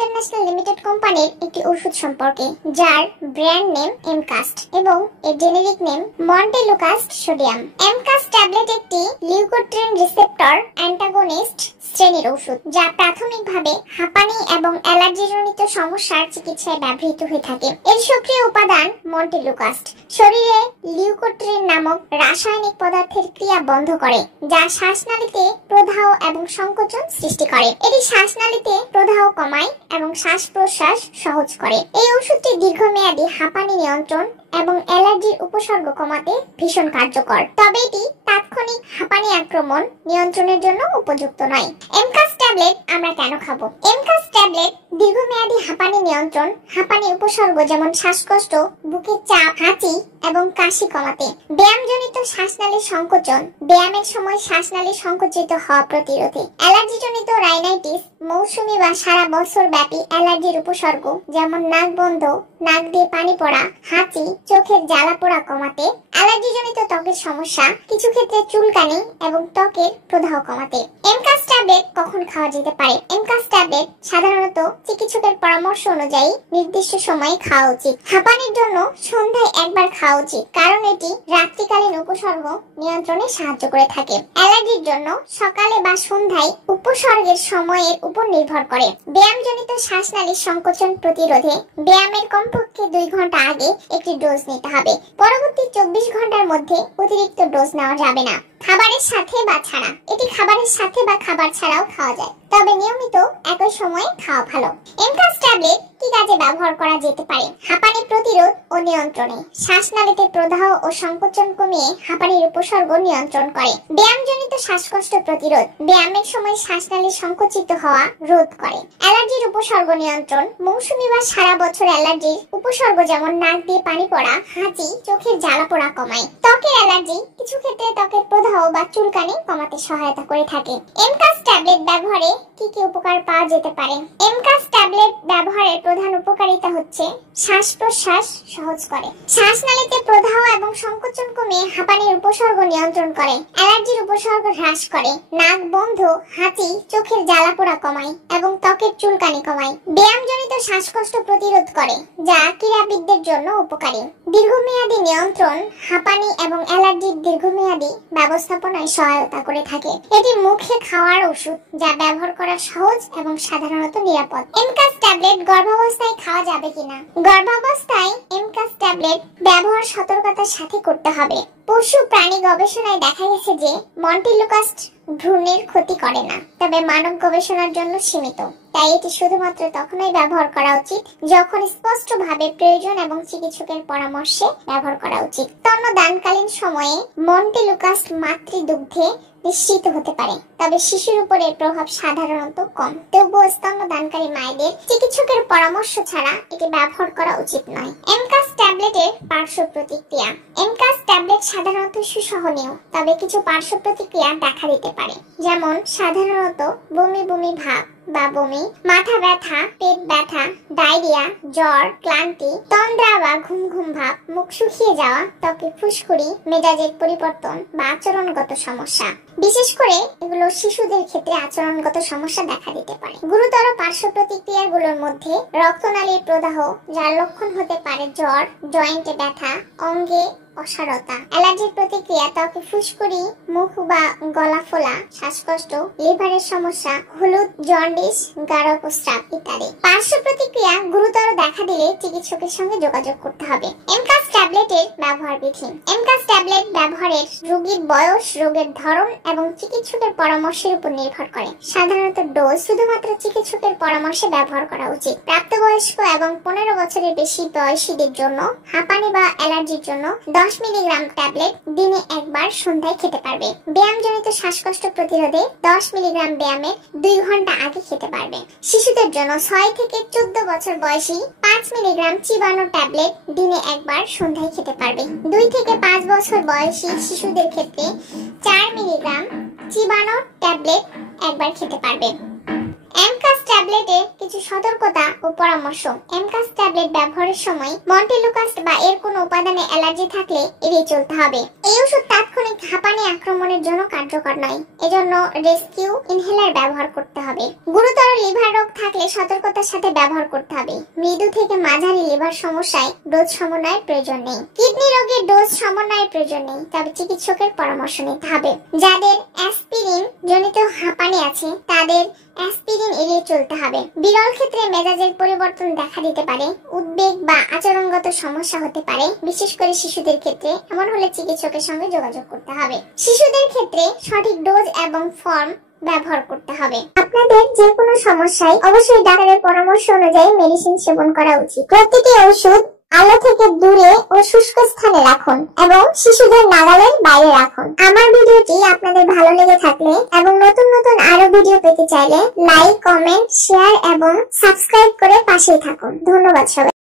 International limited কোম্পানির একটি ওষুধ সম্পর্কে যার ব্র্যান্ড নেম এমকাস্ট এবং এর generic name montelukast sodium. Emcast tablet একটি লিউকোট্রিন রিসেপ্টর অ্যান্টাগনিস্ট শ্রেণীর ওষুধ যা প্রাথমিকভাবে হাঁপানি এবং অ্যালার্জিজনিত সমস্যার চিকিৎসায় ব্যবহৃত হয়ে থাকে। এর সক্রিয় উপাদান মন্টেলুকাস্ট শরীরে লিউকোট্রিন নামক রাসায়নিক পদার্থের ক্রিয়া বন্ধ করে যা শ্বাসনালীতে প্রদাহ এবং সংকোচন সৃষ্টি করে। এটি শ্বাসনালীতে প্রদাহ কমায় এবং শ্বাস প্রশ্বাস সহজ করে। এই ওষুধটি দীর্ঘমেয়াদী হাঁপানি নিয়ন্ত্রণ এবং অ্যালার্জির উপসর্গ কমাতে ভীষণ কার্যকর, তবে এটি তাৎক্ষণিক হাঁপানি আক্রমণ নিয়ন্ত্রণের জন্য উপযুক্ত নয়। এমকাস্ট ট্যাবলেট আমরা কেন খাবো? এমকাস্ট ট্যাবলেট দীর্ঘমেয়াদী হাঁপানি নিয়ন্ত্রণ, হাঁপানি উপসর্গ যেমন শ্বাসকষ্ট, বুকের চাপ, হাঁচি এবং কাশি কমাতে, ব্যায়ামজনিত শ্বাসনালীর সংকোচন, ব্যায়ামের সময় শ্বাসনালী সংকুচিত হওয়া প্রতিরোধে, অ্যালার্জিজনিত রাইনাইটিস, মৌসুমী বা সারা বছর ব্যাপী অ্যালার্জির উপসর্গ যেমন নাক বন্ধ, নাক দিয়ে পানি পড়া, হাঁচি, চোখের জ্বালা পোড়া কমাতে, অ্যালার্জিজনিত ত্বকের সমস্যা, কিছু ক্ষেত্রে চুলকানি এবং ত্বকের প্রদাহ কমাতে। এমকাস্ট ট্যাবলেট কখন খাওয়া যেতে পারে? এমকাস্ট ট্যাবলেট সাধারণত চিকিৎসকের পরামর্শ অনুযায়ী নির্দিষ্ট সময়ে খাওয়া উচিত। হাঁপানির জন্য সন্ধ্যায় একবার খাওয়া উচিত, কারণ এটি রাত্রিকালীন উপসর্গ নিয়ন্ত্রণে সাহায্য করে থাকে। অ্যালার্জির জন্য সকালে বা সন্ধ্যায় উপসর্গের সময়ের উপর নির্ভর করে। ব্যায়ামজনিত শ্বাসনালীর সংকোচন প্রতিরোধে ব্যায়ামের কমপক্ষে 2 ঘন্টা আগে একটি ডোজ নিতে হবে। পরবর্তী 24 ঘন্টার মধ্যে অতিরিক্ত ডোজ নেওয়া যাবে না। খাবারের সাথে বা ছাড়া, এটি খাবারের সাথে বা খাবার ছাড়াও খাওয়া যায়, তবে নিয়মিত একই সময়ে খাওয়া ভালো। এমকাস্ট ট্যাবলেট কি কাজে ব্যবহার করা যেতে পারে? হাঁপানি প্রতিরোধ ও নিয়ন্ত্রণে, শ্বাসনালীতে প্রদাহ ও সংকোচন কমিয়ে হাঁপানির উপসর্গ নিয়ন্ত্রণ করে। ব্যায়ামজনিত শ্বাসকষ্ট প্রতিরোধ, ব্যায়ামের সময় শ্বাসনালী সংকুচিত হওয়া রোধ করে। অ্যালার্জির উপসর্গ নিয়ন্ত্রণ, মৌসুমী বা সারা বছর অ্যালার্জির উপসর্গ যেমন নাক দিয়ে পানি পড়া, হাঁচি, চোখের জ্বালা পোড়া কমায়। ত্বকের অ্যালার্জি, কিছু ক্ষেত্রে ত্বকের প্রদাহ বা চুলকানি কমাতে সহায়তা করে থাকে। এমকাস্ট ট্যাবলেট ব্যবহারে কি কি উপকার পাওয়া যেতে পারে? এমকাস্ট ট্যাবলেট ব্যবহারের প্রধান উপকারিতা হচ্ছে শ্বাস প্রশ্বাস সহজ করে, শ্বাসনালীতে প্রদাহ এবং সংকোচন কমিয়ে হাঁপানির উপসর্গ নিয়ন্ত্রণ করে, অ্যালার্জির উপসর্গ হ্রাস করে, নাক বন্ধ, হাঁচি, চোখের জ্বালা পোড়া কমায় এবং ত্বকের চুলকানি কমায়। ব্যায়ামজনিত শ্বাসকষ্ট প্রতিরোধ করে, যা ক্রীড়াবিদদের জন্য উপকারী। দীর্ঘমেয়াদী নিয়ন্ত্রণ, হাঁপানি এবং অ্যালার্জির দীর্ঘমেয়াদী ব্যবস্থাপনায় সহায়তা করে থাকে। এটি মুখে খাওয়ার ওষুধ যা ব্যবহার করা সহজ এবং সাধারণত নিরাপদ। এমকাস্ট ট্যাবলেট গর্ভাবস্থায় খাওয়া যাবে কিনা? গর্ভাবস্থায় এমকাস্ট ট্যাবলেট ব্যবহার সতর্কতার সাথে করতে হবে। পশু প্রাণী গবেষণায় দেখা গেছে যে মন্টেলুকাস্ট ভ্রূণের ক্ষতি করে না, তবে মানব গবেষণার জন্য সীমিত। তাই এটি শুধুমাত্র তখনই ব্যবহার করা উচিত যখন স্পষ্টভাবে প্রয়োজন এবং চিকিৎসকের পরামর্শে ব্যবহার করা উচিত। স্তন্যদানকালীন সময়ে মন্টেলুকাস্ট মাতৃদুগ্ধে নিশ্চিত হতে পারে, তবে শিশুর উপর এর প্রভাব সাধারণত কম। তবুও স্তন্যদানকারী মায়েদের চিকিৎসকের পরামর্শ ছাড়া এটি ব্যবহার করা উচিত নয়। এমকাস্ট ট্যাবলেটের পার্শ্ব প্রতিক্রিয়া। এমকাস্ট ট্যাবলেট সাধারণত সুসহনীয়, তবে কিছু পার্শ্ব প্রতিক্রিয়া দেখা দিতে পারে, যেমন সাধারণত বমি বমি ভাব বা বমি, মাথা ব্যথা, পেট ব্যথা, ডায়রিয়া, জ্বর, ক্লান্তি, তন্দ্রা বা ঘুম ঘুম ভাব, মুখ শুকিয়ে যাওয়া, ত্বকে ফুসকুড়ি, মেজাজের পরিবর্তন বা আচরণগত সমস্যা। বিশেষ করে এগুলো শিশুদের ক্ষেত্রে আচরণগত সমস্যা দেখা দিতে পারে। গুরুতর পার্শ্ব প্রতিক্রিয়াগুলোর মধ্যে রক্তনালীর প্রদাহ, যার লক্ষণ হতে পারে জ্বর, জয়েন্টে ব্যথা, অঙ্গে অসাড়তা, অ্যালার্জির প্রতিক্রিয়া, ত্বকে ফুসকুড়ি, মুখ বা গলা ফোলা, শ্বাসকষ্ট, লিভারের সমস্যা, হলুদ, জন্ডিস, গাঢ় প্রস্রাব ইত্যাদি। পার্শ্ব প্রতিক্রিয়া গুরুতর দেখা দিলে চিকিৎসকের সঙ্গে যোগাযোগ করতে হবে। এমকাস্ট ট্যাবলেটের ব্যবহার বিধি। এমকাস্ট ট্যাবলেট ব্যবহারের রোগীর বয়স, রোগের ধরন এবং চিকিৎসকের পরামর্শের উপর নির্ভর করে। সাধারণত ডোজ শুধুমাত্র চিকিৎসকের পরামর্শে ব্যবহার করা উচিত। প্রাপ্তবয়স্ক এবং 15 বছরের বেশি বয়সীদের জন্য হাঁপানি বা অ্যালার্জির জন্য 10 মিলিগ্রাম ট্যাবলেট দিনে একবার সন্ধ্যায় খেতে পারবে। ব্যায়ামজনিত শ্বাসকষ্ট প্রতিরোধে 10 মিলিগ্রাম ব্যায়ামের 2 ঘন্টা আগে খেতে পারবে। শিশুদের জন্য 6 থেকে 14 বছর বয়সী 5 মিলিগ্রাম চিবানো ট্যাবলেট দিনে একবার সন্ধ্যায় খেতে পারবে। 2 থেকে 5 বছর বয়সী শিশুদের ক্ষেত্রে 4 মিলিগ্রাম চিবানো ট্যাবলেট একবার খেতে পারবে। এমকাস ট্যাবলেটের কিছু সতর্কতা ও পরামর্শ। এমকাস ট্যাবলেট ব্যবহারের সময় মন্টেলুকাস্ট বা এর কোনো উপাদানে অ্যালার্জি থাকলে এড়িয়ে চলতে হবে। এই ওষুধ তাৎক্ষণিক হাঁপানি আক্রমণের জন্য কার্যকর নয়, এজন্য রেস্কিউ ইনহেলার ব্যবহার করতে হবে। গুরুতর লিভার রোগ থাকলে সতর্কতার সাথে ব্যবহার করতে হবে। মৃদু থেকে মাঝারি লিভার সমস্যায় ডোজ সমন্বয়ের প্রয়োজন নেই। কিডনি রোগের ডোজ সমন্বয়ের প্রয়োজন নেই, তবে চিকিৎসকের পরামর্শ নিতে হবে। যাদের অ্যাসপিরিন জনিত হাঁপানি আছে তাদের অ্যাসপিরিন এড়িয়ে চলতে হবে। বিরল ক্ষেত্রে মেজাজের পরিবর্তন দেখা দিতে পারে, উদ্বেগ বা আচরণগত সমস্যা হতে পারে, বিশেষ করে শিশুদের ক্ষেত্রে। এমন হলে চিকিৎসকের সঙ্গে যোগাযোগ করতে হবে। শিশুদের ক্ষেত্রে সঠিক ডোজ এবং ফর্ম ব্যবহার করতে হবে। আপনাদের যে কোনো সমস্যায় অবশ্যই ডাক্তারের পরামর্শ অনুযায়ী মেডিসিন সেবন করা উচিত। প্রতিটি ওষুধ আলো থেকে দূরে ও শুষ্ক স্থানে রাখুন এবং শিশুদের নাগালের বাইরে রাখুন। আমার ভিডিওটি আপনাদের ভালো লেগে থাকলে এবং নতুন নতুন আরো ভিডিও পেতে চাইলে লাইক, কমেন্ট, শেয়ার এবং সাবস্ক্রাইব করে পাশেই থাকুন। ধন্যবাদ সবাই।